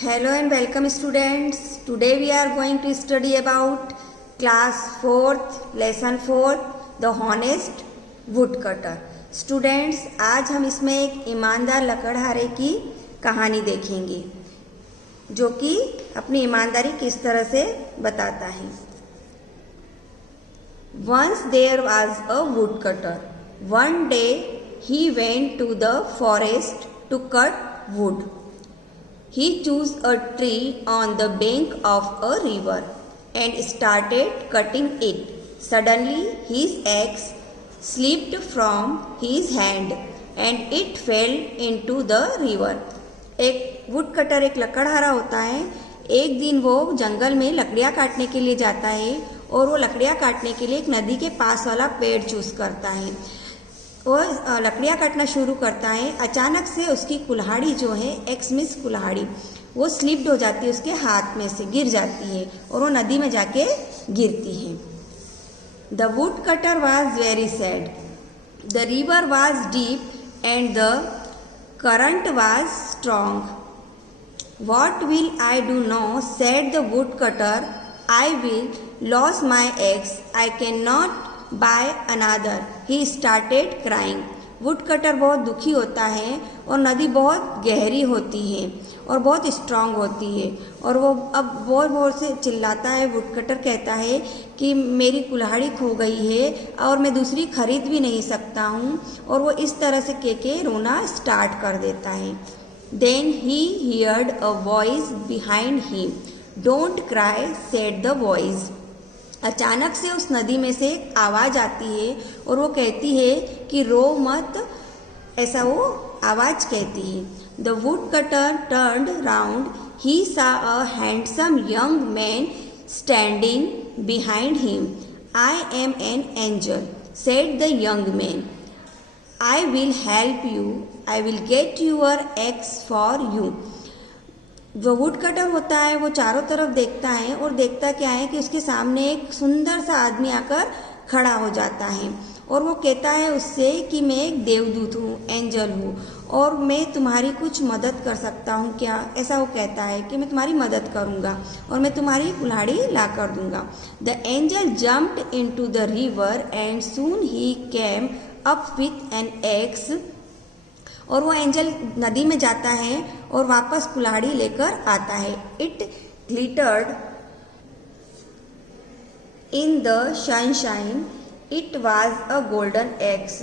Hello and welcome students. Today we are going to study about class 4th lesson 4 the honest woodcutter. Students, आज हम इसमें एक ईमानदार लकड़हारे की कहानी देखेंगे जो कि अपनी ईमानदारी किस तरह से बताता है. Once there was a woodcutter. One day he went to the forest to cut wood. He chose a tree on the bank of a river and started cutting it. Suddenly his axe slipped from his hand and it fell into the river. एक would cutter एक लकड़हारा होता है. एक दिन वो जंगल में लकड़ियाँ काटने के लिए जाता है और वो लकड़ियाँ काटने के लिए एक नदी के पास वाला पेड़ चूज करता है. वो लकड़ियाँ काटना शुरू करता है. अचानक से उसकी कुल्हाड़ी जो है एक्समिस कुल्हाड़ी वो स्लिप्ड हो जाती है, उसके हाथ में से गिर जाती है और वो नदी में जाके गिरती है. The wood cutter was very sad. The river was deep and the current was strong. What will I do now, said the wood cutter. I will loss my eggs. I can not by another. He started crying. Would cutter बहुत दुखी होता है और नदी बहुत गहरी होती है और बहुत स्ट्रांग होती है और वो अब जोर जोर से चिल्लाता है. वुड कटर कहता है कि मेरी कुल्हाड़ी खो गई है और मैं दूसरी खरीद भी नहीं सकता हूँ, और वो इस तरह से के रोना स्टार्ट कर देता है. Then he heard a voice behind him. Don't cry, said the voice. अचानक से उस नदी में से एक आवाज़ आती है और वो कहती है कि रो मत, ऐसा वो आवाज़ कहती है. The wood cutter turned round. He saw a handsome young man standing behind him. I am an angel, said the young man. I will help you. I will get your axe for you. जो would cutter होता है वो चारों तरफ देखता है और देखता क्या है कि उसके सामने एक सुंदर सा आदमी आकर खड़ा हो जाता है और वो कहता है उससे कि मैं एक देवदूत हूँ, एंजल हूँ, और मैं तुम्हारी कुछ मदद कर सकता हूँ क्या. ऐसा वो कहता है कि मैं तुम्हारी मदद करूँगा और मैं तुम्हारी कुल्हाड़ी ला कर दूँगा. The angel jumped into the river and soon he came up with an x. और वो एंजल नदी में जाता है और वापस कुल्हाड़ी लेकर आता है. It glittered in the sunshine. It was a golden x.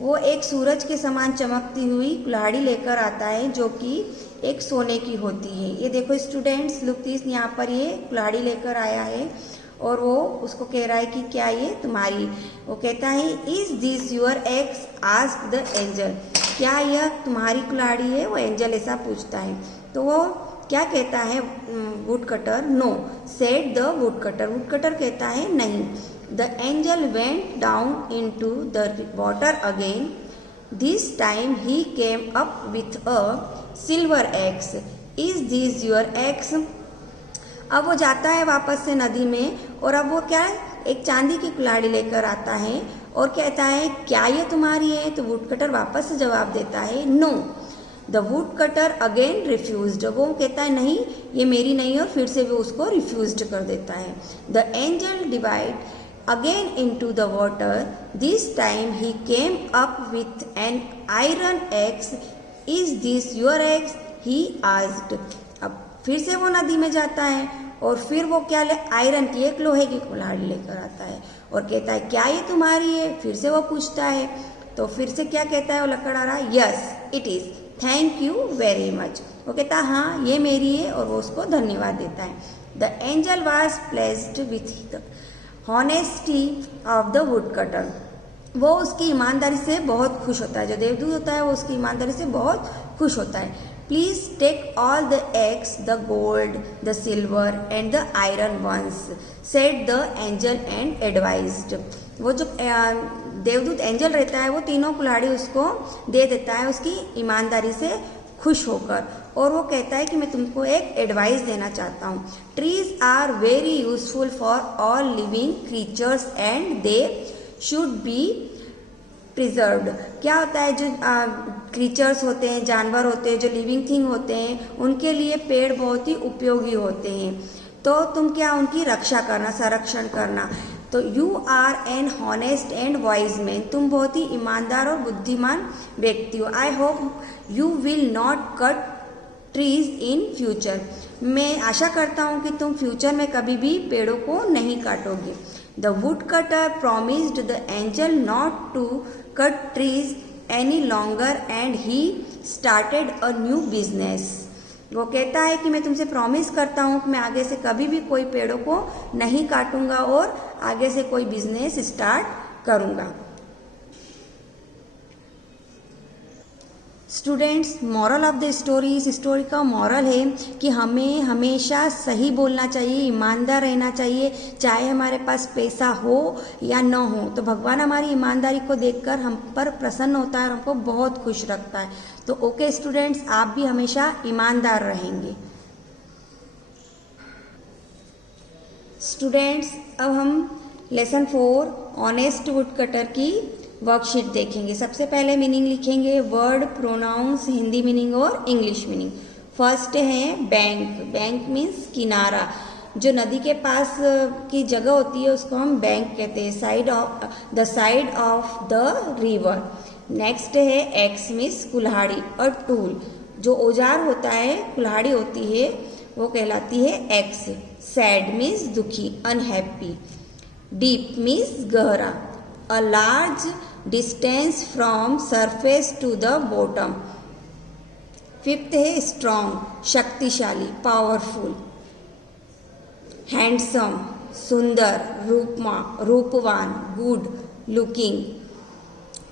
वो एक सूरज के समान चमकती हुई कुल्हाड़ी लेकर आता है जो कि एक सोने की होती है. ये देखो स्टूडेंट्स, लुक दिस, यहाँ पर ये कुल्हाड़ी लेकर आया है और वो उसको कह रहा है कि क्या ये तुम्हारी. वो कहता है is this your x, asked the angel. क्या यह तुम्हारी कुल्हाड़ी है, वो एंजल ऐसा पूछता है. तो वो क्या कहता है wood cutter. No, said the wood cutter. Wood cutter कहता है नहीं. The angel went down into the water again. This time he came up with a silver axe. Is this your axe. अब वो जाता है वापस से नदी में और अब वो क्या है, एक चांदी की कुल्हाड़ी लेकर आता है और कहता है क्या ये तुम्हारी है. तो वुड कटर वापस से जवाब देता है no. The wood cutter again refused. वो कहता है नहीं, ये मेरी नहीं, और फिर से वो उसको रिफ्यूज्ड कर देता है. The angel divide again into the water. This time he came up with an iron x. Is this your x, he asked. अब फिर से वो नदी में जाता है और फिर वो क्या ले, आयरन की एक लोहे की कुल्हाड़ी लेकर आता है और कहता है क्या ये तुम्हारी है. फिर से वो पूछता है तो फिर से क्या कहता है वो लकड़हारा, yes it is, thank you very much. वो कहता है हाँ ये मेरी है और वो उसको धन्यवाद देता है. The angel was placed with the honesty of the wood cutter. वो उसकी ईमानदारी से बहुत खुश होता है. जो देवदूत होता है वो उसकी ईमानदारी से बहुत खुश होता है. Please take all the eggs, the gold, the silver and the iron ones, said the angel and advised. वो जो देवदूत एंजल रहता है वो तीनों कुल्हाड़ी उसको दे देता है उसकी ईमानदारी से खुश होकर, और वो कहता है कि मैं तुमको एक एडवाइस देना चाहता हूँ. Trees are very useful for all living creatures and they should be preserved. क्या होता है, जो क्रीचर्स होते हैं, जानवर होते हैं, जो लिविंग थिंग होते हैं, उनके लिए पेड़ बहुत ही उपयोगी होते हैं। तो तुम क्या उनकी रक्षा करना, संरक्षण करना। तो you are an honest and wise man, तुम बहुत ही ईमानदार और बुद्धिमान व्यक्ति हो। I hope you will not cut trees in future, मैं आशा करता हूँ कि तुम फ्यूचर में कभी भी पेड़ों को नहीं काटोगे। The wood cutter promised the angel not to cut trees any longer and he started a new business. वो कहता है कि मैं तुमसे प्रॉमिस करता हूँ कि मैं आगे से कभी भी कोई पेड़ों को नहीं काटूंगा और आगे से कोई बिजनेस स्टार्ट करूंगा। Students, moral of the story, इस स्टोरी का मॉरल है कि हमें हमेशा सही बोलना चाहिए, ईमानदार रहना चाहिए, चाहे हमारे पास पैसा हो या न हो। तो भगवान हमारी ईमानदारी को देखकर हम पर प्रसन्न होता है और हमको बहुत खुश रखता है। तो ओके स्टूडेंट्स, आप भी हमेशा ईमानदार रहेंगे। स्टूडेंट्स, अब हम लेसन 4 ऑनेस्ट वुड कटर की वर्कशीट देखेंगे। सबसे पहले मीनिंग लिखेंगे, वर्ड, प्रोनाउंस, हिंदी मीनिंग और इंग्लिश मीनिंग। फर्स्ट है बैंक। बैंक मीन्स किनारा, जो नदी के पास की जगह होती है उसको हम बैंक कहते हैं, the side of the river. Next है एक्स मीन्स कुल्हाड़ी और टूल, जो औजार होता है, कुल्हाड़ी होती है, वो कहलाती है एक्स। सैड मीन्स दुखी, अनहैप्पी। डीप मीन्स गहरा, a large distance from surface to the bottom. Fifth है स्ट्रॉन्ग, शक्तिशाली, पावरफुल। हैंडसम, सुंदर, रूपवान, गुड लुकिंग।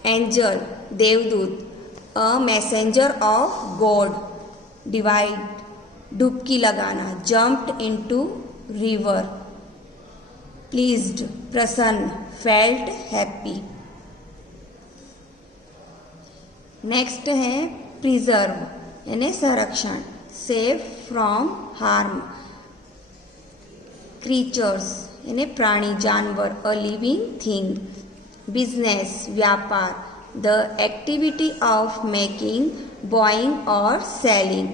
एंजल, देवदूत, a messenger of God. Divide, डुबकी लगाना, जम्प्ड इनटू रिवर। प्लीज्ड, प्रसन्न, फेल्ट हैप्पी। नेक्स्ट है प्रिजर्व यानी संरक्षण, सेफ फ्रॉम हार्म। क्रीचर्स यानी प्राणी, जानवर, अ लिविंग थिंग। बिजनेस, व्यापार, the activity of making, buying और सेलिंग।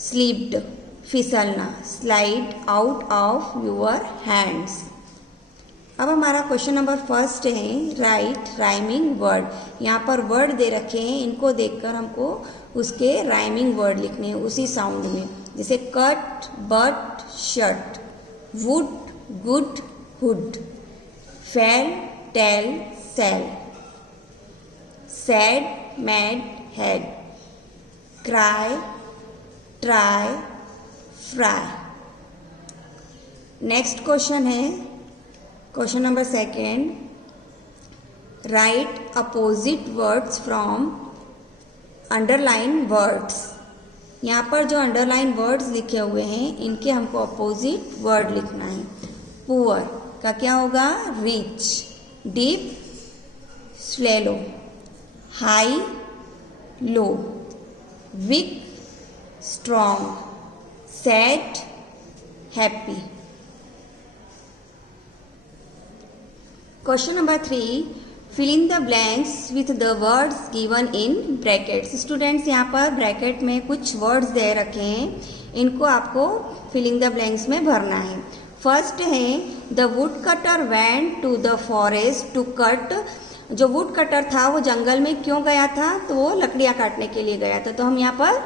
स्लिप्ड, फिसलना, slide out of your hands. अब हमारा क्वेश्चन नंबर फर्स्ट है, राइट राइमिंग वर्ड। यहाँ पर वर्ड दे रखे हैं, इनको देखकर हमको उसके राइमिंग वर्ड लिखने हैं उसी साउंड में, जैसे cut, but, shut. Wood, good, hood. Fail, tell, sell. Sad, mad, head. Cry, try, fry. Next question है, question number second, write opposite words from underline words. यहाँ पर जो अंडरलाइन वर्ड्स लिखे हुए हैं इनके हमको अपोजिट वर्ड लिखना है। पुअर का क्या होगा, rich. Deep, shallow. High, low. Weak, strong. Sad, happy. Question number 3, fill in the blanks with the words given in brackets. Students, यहाँ पर ब्रैकेट में कुछ वर्ड्स दे रखे हैं, इनको आपको फिल इन द ब्लैंक्स में भरना है। फर्स्ट है, the wood cutter went to the forest to cut. जो वुड कटर था वो जंगल में क्यों गया था, तो वो लकड़ियाँ काटने के लिए गया था, तो हम यहाँ पर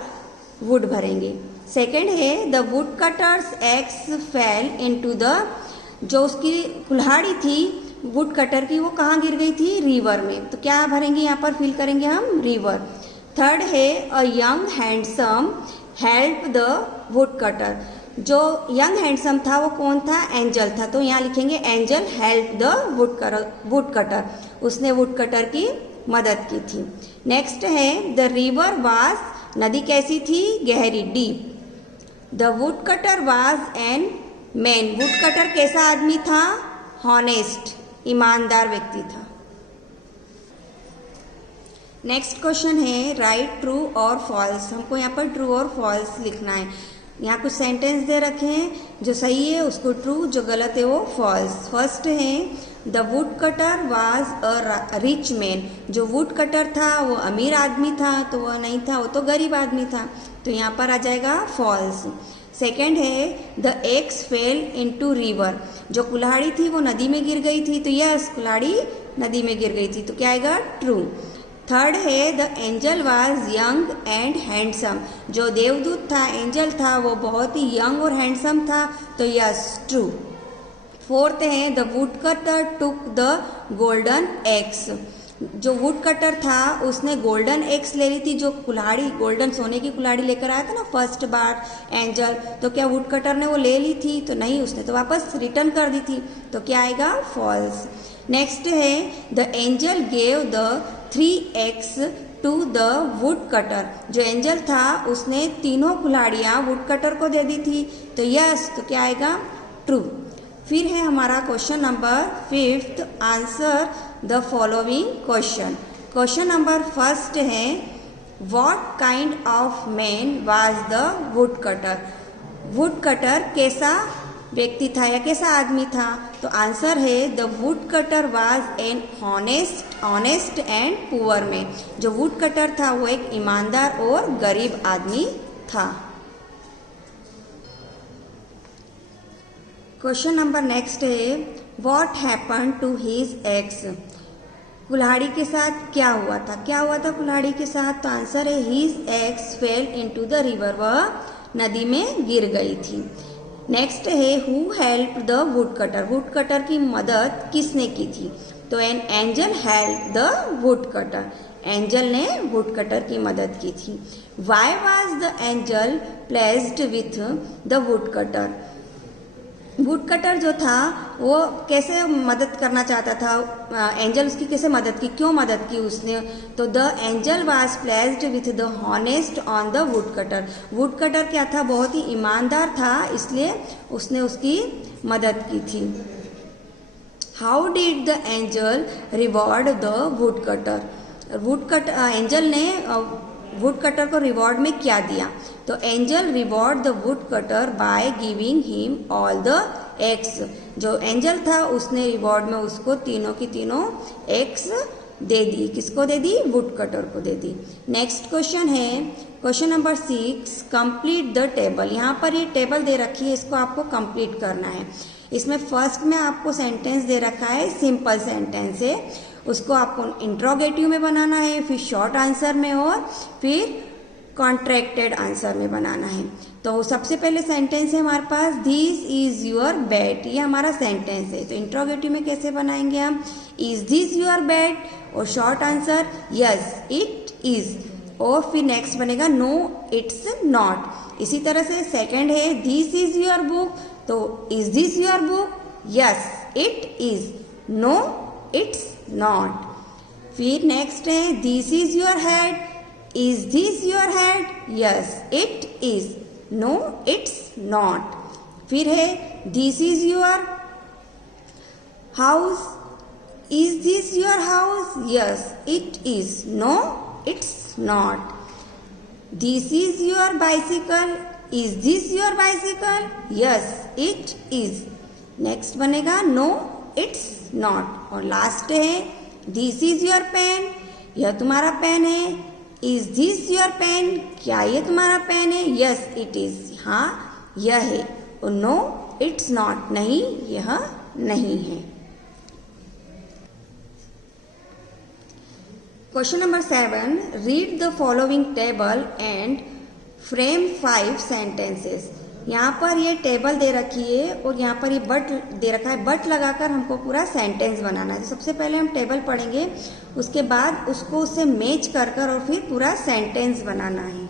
वुड भरेंगे। सेकेंड है, the would cutters x fail into the, जो उसकी कुल्हाड़ी थी वुड कटर की वो कहाँ गिर गई थी, रिवर में, तो क्या भरेंगे यहाँ पर, फिल करेंगे हम रिवर। थर्ड है, a young handsome help the wood cutter. जो यंग हैंडसम था वो कौन था, एंजल था, तो यहाँ लिखेंगे angel help the wood cutter, उसने वुड कटर की मदद की थी। नेक्स्ट है, द रिवर वाज, नदी कैसी थी, गहरी, deep. The wood cutter was N man, would cutter कैसा आदमी था, हॉनेस्ट, ईमानदार व्यक्ति था। नेक्स्ट क्वेश्चन है, राइट ट्रू और फॉल्स। हमको यहाँ पर ट्रू और फॉल्स लिखना है। यहाँ कुछ सेंटेंस दे रखे हैं, जो सही है उसको ट्रू, जो गलत है वो फॉल्स। फर्स्ट है the wood cutter was a rich man. जो वुड कटर था वो अमीर आदमी था, तो वह नहीं था, वो तो गरीब आदमी था, तो यहाँ पर आ जाएगा फॉल्स। सेकेंड है the eggs fail into river. जो कुल्हाड़ी थी वो नदी में गिर गई थी, तो यस कुल्हाड़ी नदी में गिर गई थी, तो क्या आएगा ट्रू। थर्ड है the angel was young and handsome. जो देवदूत था, एंजल था, वो बहुत ही यंग और हैंडसम था, तो यस ट्रू। फोर्थ है the wood cutter took the golden x. जो वुड कटर था उसने गोल्डन एक्स ले ली थी। जो कुल्हाड़ी गोल्डन सोने की कुल्हाड़ी लेकर आया था ना फर्स्ट बार एंजल, तो क्या वुड कटर ने वो ले ली थी? तो नहीं, उसने तो वापस रिटर्न कर दी थी, तो क्या आएगा फॉल्स। नेक्स्ट है the angel gave the 3 eggs to the wood cutter. जो एंजल था उसने तीनों कुल्हाड़ियाँ वुड कटर को दे दी थी, तो यस, तो क्या आएगा ट्रू। फिर है हमारा question number 5th, answer the following question. Question number first है what kind of man was the wood cutter. Wood cutter कैसा व्यक्ति था या कैसा आदमी था? तो आंसर है the wood cutter was an honest and poor man. जो वुड कटर था वो एक ईमानदार और गरीब आदमी था। क्वेश्चन नंबर नेक्स्ट है what happen to his eggs. कुल्हाड़ी के साथ क्या हुआ था? क्या हुआ था कुल्हाड़ी के साथ? तो आंसर है his eggs fail into the river. वह नदी में गिर गई थी। नेक्स्ट है who help the wood cutter. Wood cutter की मदद किसने की थी? तो an angel help the wood cutter. Angel ने वुड कटर की मदद की थी। Why was the angel placed with the wood cutter. Wood cutter जो था वो कैसे मदद करना चाहता था? एंजल उसकी कैसे मदद की, क्यों मदद की उसने? तो the angel was placed with the honest on the wood cutter. Wood cutter क्या था? बहुत ही ईमानदार था, इसलिए उसने उसकी मदद की थी। How did the angel reward the wood cutter. Angel ने वुड कटर को रिवॉर्ड में क्या दिया? तो angel reward the wood cutter by giving him all the eggs. जो एंजल था उसने रिवॉर्ड में उसको तीनों की तीनों एग्स दे दी। किसको दे दी? वुड कटर को दे दी। नेक्स्ट क्वेश्चन है question number 6, complete the table. यहाँ पर ये टेबल दे रखी है, इसको आपको कंप्लीट करना है। इसमें फर्स्ट में आपको सेंटेंस दे रखा है, सिंपल सेंटेंस है, उसको आपको इंट्रोगेटिव में बनाना है, फिर शॉर्ट आंसर में और फिर कॉन्ट्रैक्टेड आंसर में बनाना है। तो सबसे पहले सेंटेंस है हमारे पास दिस इज योर बेड। ये हमारा सेंटेंस है, तो इंट्रोगेटिव में कैसे बनाएंगे हम? इज दिस योर बेड और short answer yes it is, और फिर नेक्स्ट बनेगा नो इट्स नॉट। इसी तरह से सेकंड है दिस इज योर बुक, तो is this your book? Yes it is, no it's not. फिर नेक्स्ट है this is your head, is this your head? Yes it is, no it's not. फिर है this is your house, is this your house? Yes it is, no it's not. This is your bicycle, is this your bicycle? Yes it is, next बनेगा no it's not. और last है this is your pen, यह तुम्हारा pen है, is this your pen? क्या ये तुम्हारा pen है? यस इट इज, हाँ यह है, और नो इट्स नॉट, नहीं यह नहीं है। Question number 7, read the following table and frame 5 sentences. यहाँ पर ये टेबल दे रखी है और यहाँ पर ये बट दे रखा है, बट लगाकर हमको पूरा सेंटेंस बनाना है। तो सबसे पहले हम टेबल पढ़ेंगे, उसके बाद उसको उससे मैच कर कर और फिर पूरा सेंटेंस बनाना है।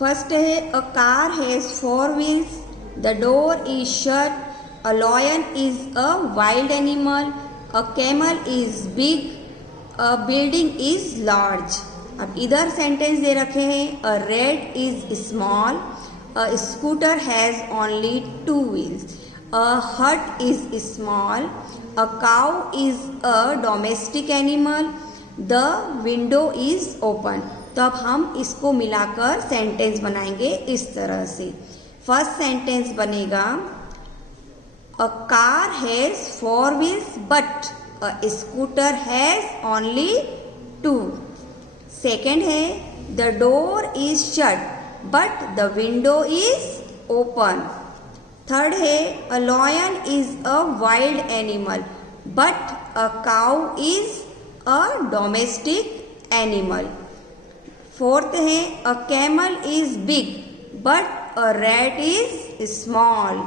फर्स्ट है a car has 4 wheels, the door is shut, a lion is a wild animal, a camel is big, a building is large. अब इधर सेंटेंस दे रखे हैं a rat is small, a scooter has only 2 wheels, a hut is small, a cow is a domestic animal, the window is open. तो अब हम इसको मिलाकर सेंटेंस बनाएंगे इस तरह से। फर्स्ट सेंटेंस बनेगा a car has 4 wheels but a scooter has only 2। Second है the door is shut but the window is open. Third है a lion is a wild animal but a cow is a domestic animal. Fourth है a camel is big but a rat is small.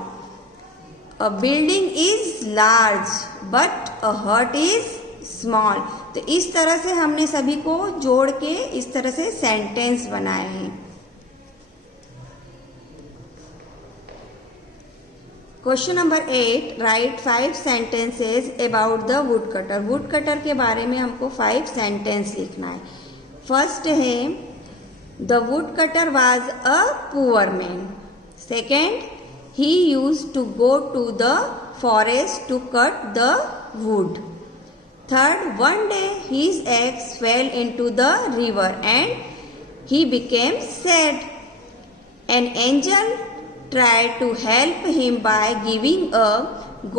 A building is large but a hut is small. तो इस तरह से हमने सभी को जोड़ के इस तरह से सेंटेंस बनाए हैं। Question number 8, right 5 sentences about the wood cutter. Wood cutter के बारे में हमको 5 सेंटेंस लिखना है। फर्स्ट है the wood cutter was a poor man. Second, he used to go to the forest to cut the wood. Third, one day his axe fell into the river and he became sad. An angel tried to help him by giving a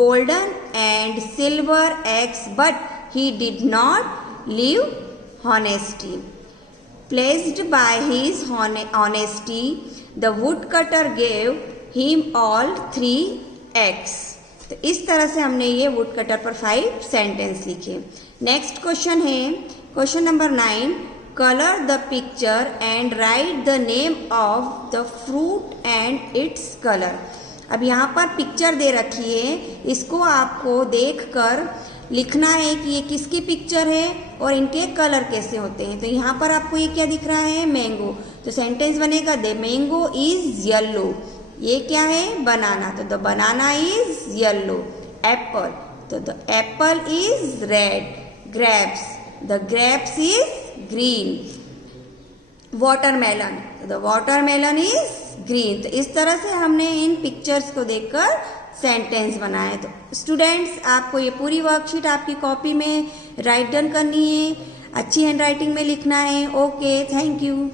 golden and silver axe, but he did not leave honesty. Pleased by his honesty, the woodcutter gave him all 3 eggs. तो इस तरह से हमने ये would cutter पर 5 sentence लिखे। Next question है question number 9, colour the picture and right the name of the fruit and its colour. अब यहाँ पर पिक्चर दे रखी है, इसको आपको देखकर लिखना है कि ये किसकी पिक्चर है और इनके कलर कैसे होते हैं। तो यहाँ पर आपको ये क्या दिख रहा है, मैंगो। तो सेंटेंस बनेगा द मैंगो इज येलो। ये क्या है, बनाना। तो the banana is yellow. Apple, तो the apple is red. Grapes, the grapes is green. Watermelon, तो द वाटरमेलन इज ग्रीन। तो इस तरह से हमने इन पिक्चर्स को देखकर सेंटेंस बनाए। तो स्टूडेंट्स, आपको ये पूरी वर्कशीट आपकी कॉपी में राइट डन करनी है, अच्छी हैंड राइटिंग में लिखना है। Okay, thank you.